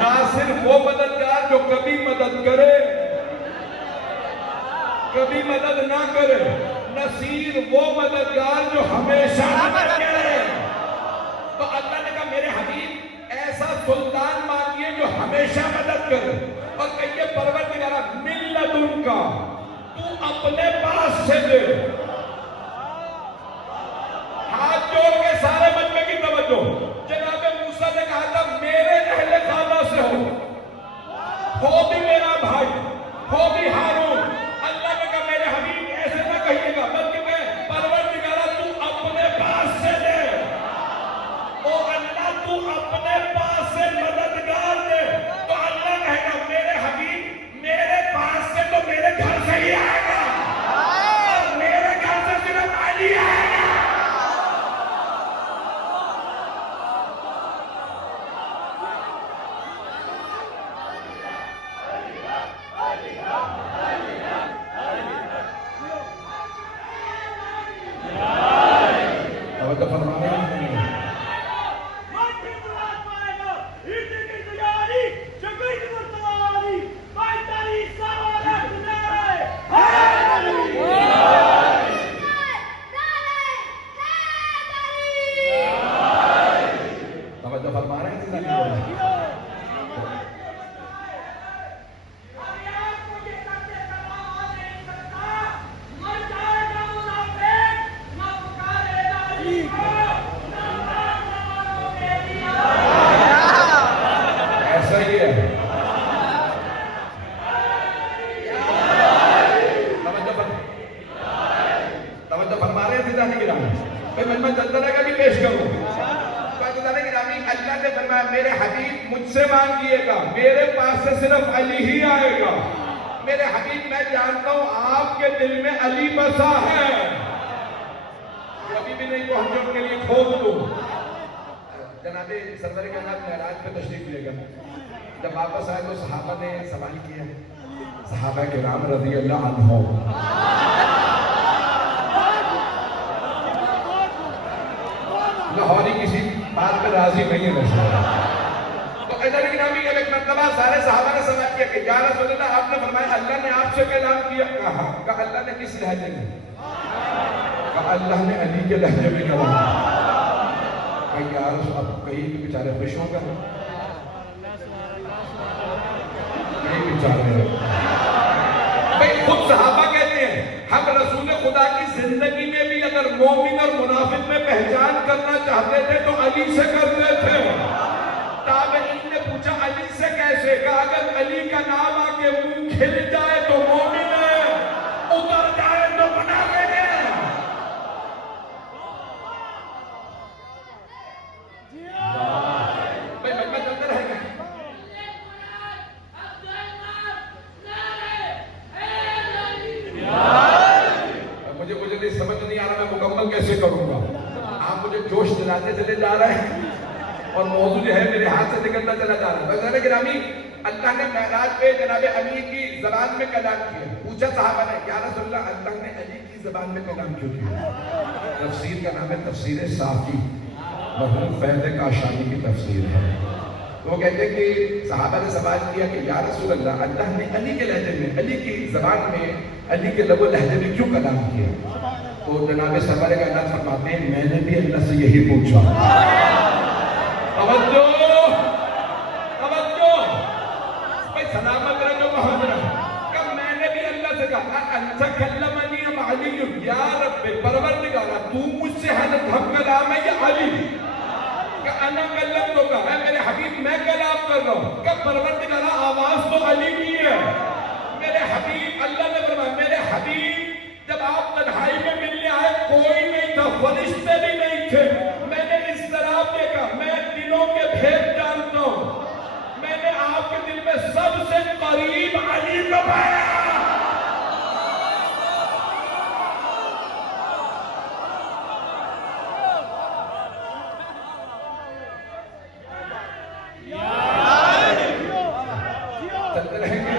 ناصر وہ مددگار جو کبھی مدد کرے کبھی مدد نہ کرے، نصیر وہ مددگار جو ہمیشہ مدد کرے۔ تو اللہ نے کہا میرے حبیب ایسا سلطان مانگیے جو ہمیشہ مدد کرے، اور کہیے پروردگارا من لدن کا، تو اپنے پاس سے دے۔ ہاتھ جوڑ کے سارے مجمع کی توجہ، جناب موسیٰ نے کہا تھا میرے اہل خانہ سے ہو بھی میرا بھائی، ہو بھی ہارون۔ اللہ نے کہا میرے حبیب ایسے نہ کہیے گا، بلکہ میں پروردگارا تو اپنے پاس سے دے، او اللہ تو اپنے پاس سے مددگار دے۔ تو اللہ کہے گا میرے حبیب میرے پاس سے تو میرے گھر سے ہی آئے گا، اور میرے گھر سے صرف علی آئے گا۔ اللہ نے فرمایا میرے حبیب مجھ سے مانگیے گا، میرے پاس سے صرف علی ہی آئے گا۔ میرے حبیب میں جانتا ہوں آپ کے دل میں علی بسا ہے، کبھی بھی نہیں تو ہم کے لیے کھول دو۔ جناب سرور کائنات معراج پہ تشریف لے گئے، جب واپس آئے تو صحابہ نے سوال کیا، صحابہ کرام رضی اللہ عنہ لاہوری کسی بات پہ راضی نہیں ہے۔ تو ادھر گرامی ایک مرتبہ سارے صحابہ نے سوال کیا کہ یا رسول اللہ آپ نے فرمایا اللہ نے آپ سے کلام کیا، کہا اللہ نے کس لہجے میں؟ کہا اللہ نے علی کے لہجے میں کلام کہا یا رسول اب کہیں بھی بیچارے خوش ہوں گا، کہیں بیچارے بھئی خود صحابہ کہتے ہیں ہم رسول خدا کی زندگی میں بھی اگر مومن اور منافق میں پہچان کرنا چاہتے تھے تو علی سے کرتے تھے۔ تابعین نے پوچھا علی سے کیسے؟ کہا اگر علی کا نام آکے منہ کھل جائے تو مومن ہے، اتر جائے تو منافق ہے۔ بھئی مجمع چلتا رہے گا۔ مجھے نہیں سمجھ نہیں آ رہا میں مکمل کیسے کروں گا، آپ مجھے جوش دلاتے چلے جا رہے ہیں اور موضوع جو ہے میرے ہاتھ سے نکلتا چلا جا رہا ہے۔ بھائی گرامی اللہ نے معراج پہ جناب علی کی زبان میں کلام کیا، پوچھا صحابہ نے یا رسول اللہ اللہ نے علی کی زبان میں کلام کیوں کیا؟ تفسیر کا نام ہے تفسیر صافی، مرحوم فیض کاشانی کی تفسیر ہے۔ تو وہ کہتے ہیں کہ صحابہ نے سوال کیا کہ یا رسول اللہ اللہ نے علی کے لہجے میں، علی کی زبان میں، علی کے لب و لہجے میں کیوں کلام کیا؟ تو جناب سرور کائنات فرماتے ہیں میں نے بھی اللہ سے یہی پوچھا۔ توجہ توجہ بھئی سلامت رہو محمد کہ میں نے بھی اللہ سے کہا انت کلمنی ام علی یا رب پروردگارا تو مجھ سے حضرت ہم کلام ہے یا علی؟ کہ انا کلم تو کہا ہے میرے حبیب میں کلام کر رہا ہوں، کہ پروردگارا آواز تو علی کی ہے۔ میرے حبیب اللہ نے فرمایا میرے حبیب جب آپ تنہائی میں ملنے آئے کوئی نہیں تھا، فرشتے بھی نہیں تھے، میں نے اس طرح دیکھا، میں دلوں کے بھید جانتا ہوں، میں نے آپ کے دل میں سب سے قریب علی کو پایا۔ چلتے رہیں گے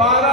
12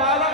12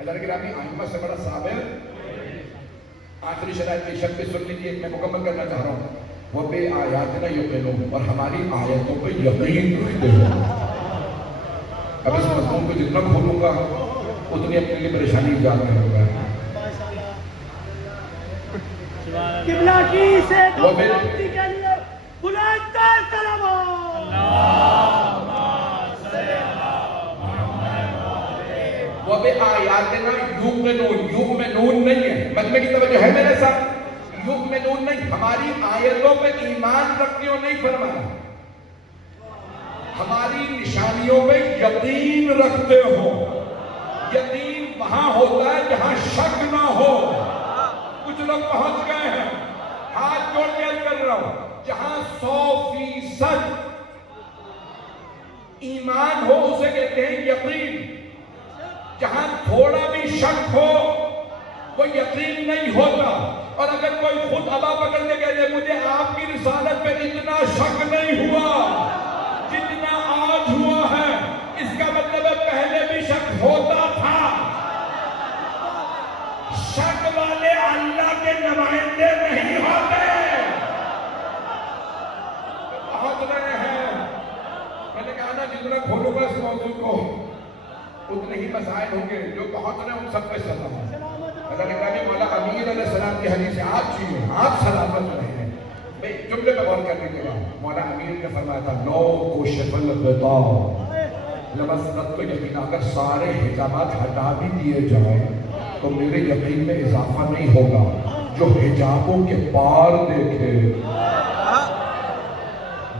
اللہ نے گرامی آئمہ سے بڑا صابر. آخری شرائط کی شب پہ سن لیجیے، میں مکمل کرنا چاہ رہا ہوں. وہ بے آیاتنا یقینون، اور ہماری آیتوں پہ یقین رکھتے ہو. اب اس مضمون کو جتنا کھولوں گا اتنی اپنے لیے پریشانی ایجاد نہیں ہوگا. قبلہ کی سے دوستی کے لیے بلند تر کلمات وہ بے آیاتنا یؤمنون، یؤمنون نہیں ہے، مجمع کی توجہ ہے میرے ساتھ. یؤمنون نہیں، ہماری آیتوں پہ ایمان رکھتے ہو نہیں فرمایا، ہماری نشانیوں پہ یقین رکھتے ہو. یقین وہاں ہوتا ہے جہاں شک نہ ہو. کچھ لوگ پہنچ گئے ہیں، ہاتھ جوڑ کے عرض کر رہا ہوں، جہاں 100% ایمان ہو اسے کہتے ہیں یقین. جہاں تھوڑا بھی شک ہو وہ یقین نہیں ہوتا. اور اگر کوئی خود ابا پکڑ کے کہہ دے مجھے آپ کی رسالت پہ اتنا شک نہیں ہوا جتنا آج ہوا ہے، اس کا مطلب ہے پہلے بھی شک ہوتا تھا. شک والے اللہ کے نمائندے نہیں ہوتے. پہنچ رہے ہیں. میں نے کہا نا جتنا کھولوں گا اس موضوع کو اتنے ہی مسائل ہوں گے. جو پہنچ رہے ہیں ان سب پہ سلام. اللہ نے کہا کہ مولا امیر علیہ السلام کی حدیث آپ چیزیں آپ سلامت رہے ہیں. میں جملے پہ غور کرنے کے بعد مولا امیر نے فرمایا تھا لو کوشف الغطاء لمسقط، تو یقینا اگر سارے حجابات ہٹا بھی دیے جائیں تو میرے یقین میں اضافہ نہیں ہوگا. جو حجابوں کے پار دیکھے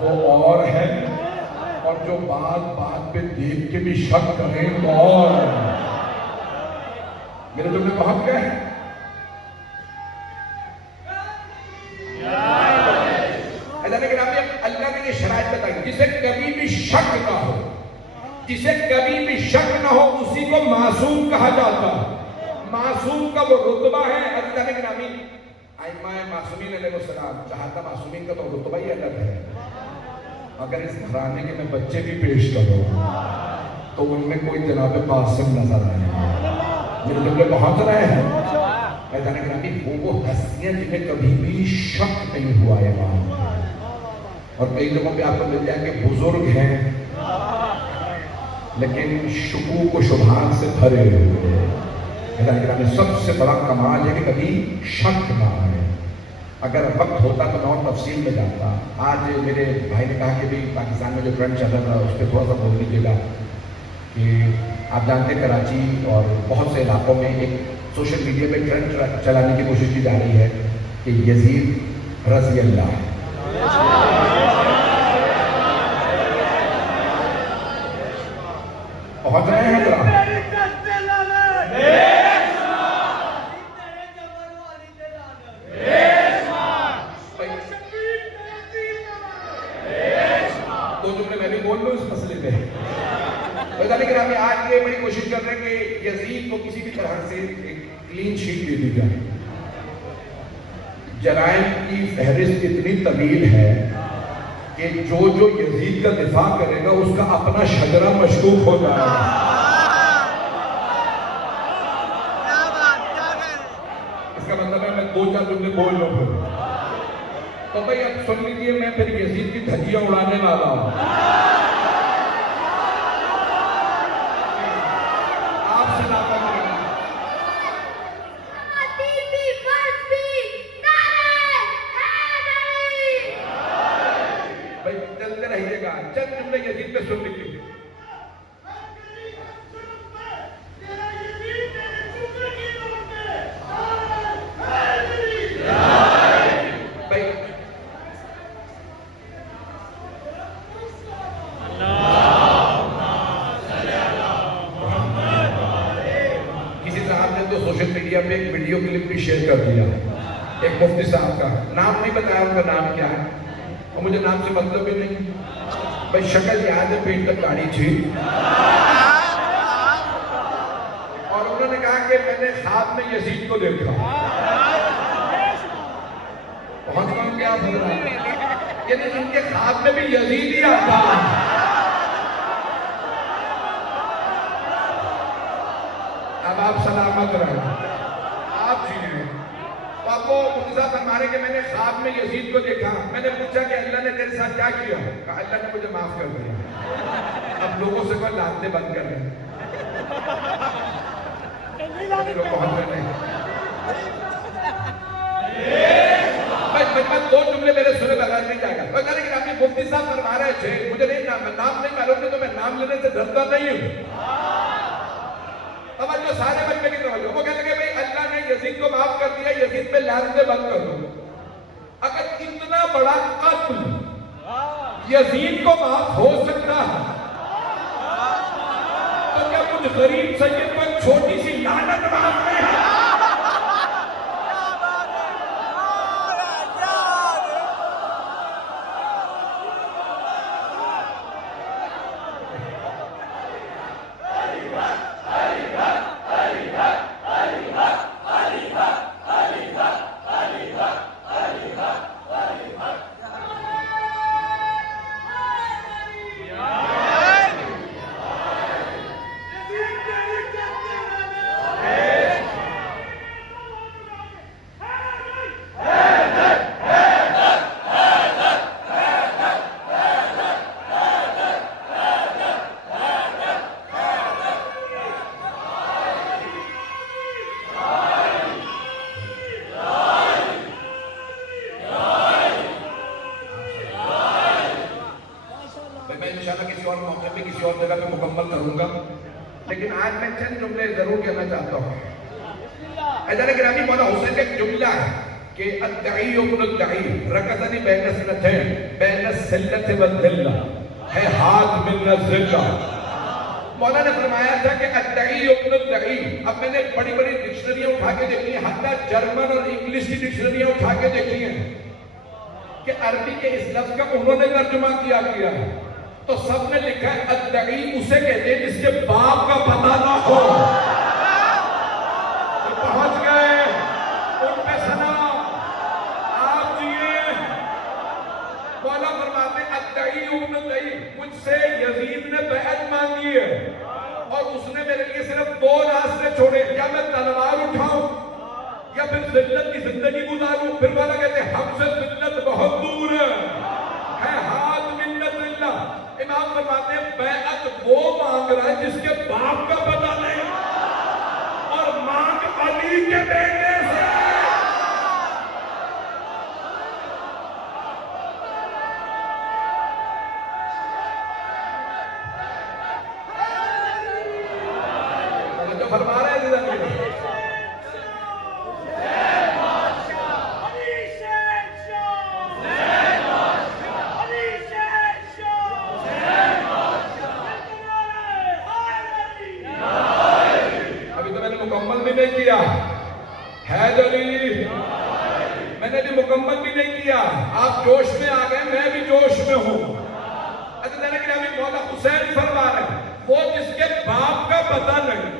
وہ اور ہے، اور جو بات پہ دیکھ کے بھی شک کریں وہ اور ہے. میرے جملے پہنچ گئے. اللہ نے یہ شرائط بتائی جسے کبھی بھی شک نہ ہو، جسے کبھی بھی شک نہ ہو اسی کو معصوم کہا جاتا. معصوم کا وہ رتبہ ہے. اللہ نے گرامی ائمہ معصومین علیہ السلام، چاہتا معصومین کا تو رتبہ ہی الگ ہے. اگر اس گھرانے کے میں بچے بھی پیش کروں تو ان میں کوئی جناب قاسم نظر آئے. میرے جملے پہنچ رہے ہیں. اللہ نے گرامی وہ ہستیاں جنہیں کبھی بھی شک نہیں ہوا ایمان. اور کئی جگہوں پہ آپ کو مل جائیں گے بزرگ ہیں لیکن شکوک و شبہات سے بھرے ہوئے. اللہ کرام سب سے بڑا کمال ہے کہ کبھی شک نہ آئے. اگر وقت ہوتا تو میں اور تفصیل میں جاتا. آج میرے بھائی نے کہا کہ بھی پاکستان میں جو ٹرینڈ چل رہا ہے اس پہ تھوڑا سا بول دیجیے گا کہ آپ جانتے ہیں کراچی اور بہت سے علاقوں میں ایک سوشل میڈیا پہ ٹرینڈ چلانے کی کوشش کی جا رہی ہے کہ یزید رضی اللہ پہنچ رہے ہیں. دو جملے میں بھی بول لوں اس مسئلے پہ. لیکن ہم آج یہ بڑی کوشش کر رہے ہیں کہ یزید کو کسی بھی طرح سے ایک کلین شیٹ دے دی جائے. جرائم کی فہرست اتنی طویل ہے کہ جو یزید کا دفاع کرے گا اس کا اپنا شجرہ مشکوک ہو جائے گا. اس کا مطلب ہے میں دو چار جملے بول لوں پھر تو بھائی اب سن لیجیے میں پھر یزید کی دھجیاں اڑانے والا ہوں. آپ سے ناتا بھائی چلتے رہیے گا. چند جملے یزید پہ سن لیجیے. سوشل میڈیا پہ ایک ویڈیو کلپ بھی شیئر کر دیا ایک مفتی صاحب کا. نام نہیں بتایا ان کا نام کیا ہے اور مجھے نام سے مطلب بھی نہیں. بھائی شکل یاد ہے, پیٹ تک داڑھی تھی اور انہوں نے کہا کہ میں نے خواب میں یزید کو دیکھا. پہنچ گئے کیا حضرات, یعنی ان کے خواب میں بھی یزید ہی آتا. اب آپ سلامت رہیں، آپ جیئیں۔ تو آپ کو مقتدہ فرما رہے کہ میں نے خواب میں یزید کو دیکھا، میں نے پوچھا کہ اللہ نے تیرے ساتھ کیا کیا؟ کہا اللہ نے مجھے معاف کر دیا۔ اب لوگوں سے کوئی لانتے بند کر دیں، لوگ بہت رہے ہیں۔ دو جملے میرے سنے بغیر نہیں جائے گا۔ وہ کہہ رہے کہ آپ مفتی صاحب فرما رہے تھے، مجھے نہیں نام نہیں معلوم نہیں، تو میں نام لینے سے ڈرتا نہیں ہوں۔ توجہ سارے بچے کی توجہ۔ وہ کہنے لگے بھئی اللہ نے یزید کو معاف کر دیا، یزید پہ لعنتیں بند کر دو۔ اگر اتنا بڑا قتل یزید کو معاف ہو سکتا ہے تو کیا کچھ غریب سید کو ایک چھوٹی سی لعنت معاف نہیں ہے؟ کسی اور جگہ پہ مکمل کروں گا، لیکن آج میں چند جملے ضرور کہنا چاہتا ہوں۔ حضرت گرامی مولانا حسین کا ایک جملہ ہے کہ الدعی ابن الدعی رکضنی بین سنتین بین السلت والذلہ ہے ہاتھ من الذلہ۔ مولانا نے فرمایا تھا کہ الدعی ابن الدعی، اب میں نے بڑی بڑی ڈکشنریاں اٹھا کے دیکھی ہیں، حتیٰ جرمن اور انگلش کی ڈکشنریاں اٹھا کے دیکھی ہیں کہ عربی کے اس لفظ کا انہوں نے ترجمہ کیا ہے، تو سب نے لکھا ہے الدعی اسے کہتے ہیں جس کے باپ کا پتہ نہ ہو۔ تو پہنچ گئے ان پہ سلام، آپ جیئے۔ مولا فرماتے ہیں الدعی ابن الدعی، مجھ سے یزید نے بیعت مانگی ہے اور اس نے میرے لیے صرف دو راستے چھوڑے، یا میں تلوار اٹھاؤں یا پھر ذلت کی زندگی گزاروں۔ پھر مولا کہتے ہیں ہم سے ذلت بہت دور ہے ہاتھ منت اللہ۔ امام فرماتے ہیں بیعت وہ مانگ رہا ہے جس کے باپ کا پتہ نہیں، اور مانگ علی کے بیٹے سے۔ جو فرما رہے ہیں زندگی مکمل بھی نہیں کیا، حیدری میں نے بھی مکمل بھی نہیں کیا۔ آپ جوش میں آ گئے، میں بھی جوش میں ہوں۔ مولا حسین فرما رہے ہیں وہ جس کے باپ کا پتہ نہیں،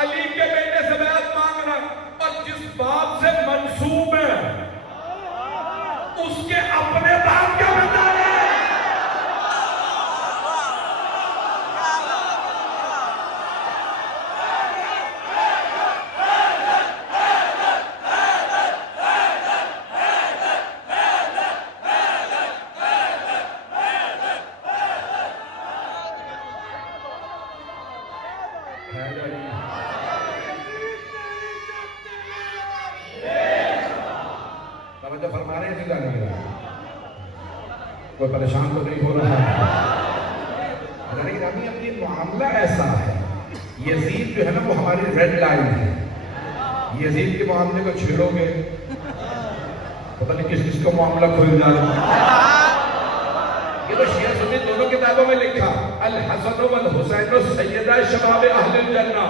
علی کے بیٹے سے بیعت مانگ رہا، اور جس باپ سے منسوب ہے اس کے اپنے باپ کا پتہ نہیں۔ فرما رہے ہیں کوئی پریشان تو نہیں ہو رہا ہے؟ لیکن ابھی اپنی معاملہ ایسا ہے، یزید جو ہے نا وہ ہماری ریڈ لائن ہے۔ یزید کے معاملے کو چھیڑو گے پتہ نہیں کس کس کو معاملہ کھل جائے۔ یہ تو شیعہ سنی دونوں کتابوں میں لکھا الحسن والحسین سیدہ شباب اہل الجنہ۔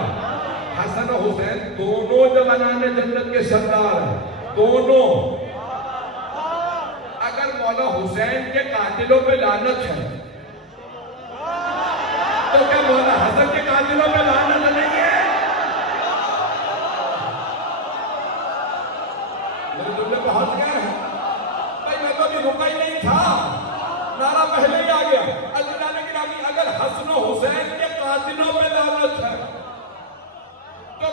حسن و حسین دونوں جوانان جنت کے سردار ہیں، دونوں۔ اگر مولا حسین کے قاتلوں پہ لعنت ہے تو کیا مولا حسن کے قاتلوں پہ لعنت نہیں ہے؟ میرے جملے پہنچ گئے ہیں بھائی، میں تو ابھی رکا ہی نہیں تھا، نعرہ پہلے ہی آ گیا۔ اللہ نے کہا اگر حسن و حسین کے قاتلوں پہ لعنت ہے تو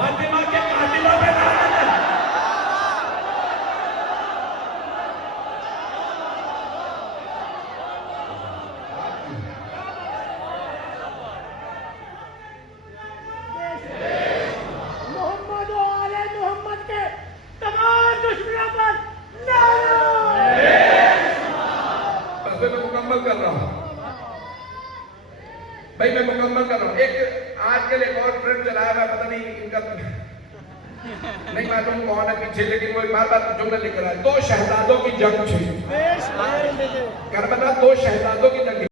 فاطمہ کے قاتلوں پہ لعنت ہے۔ محمد و آل محمد کے تمام دشمنوں پر نعرہ بس میں مکمل کر رہا ہوں بھائی، میں مکمل کر رہا ہوں۔ ایک آج کے لیے ایک اور ٹرینڈ چلایا ہوا ہے، پتہ نہیں ان کا نہیں معلوم کون ہے پیچھے، لیکن وہ بار بار جملہ لکھ رہا ہے، دو شہزادوں کی جنگ تھی کربلا، دو شہزادوں کی جنگ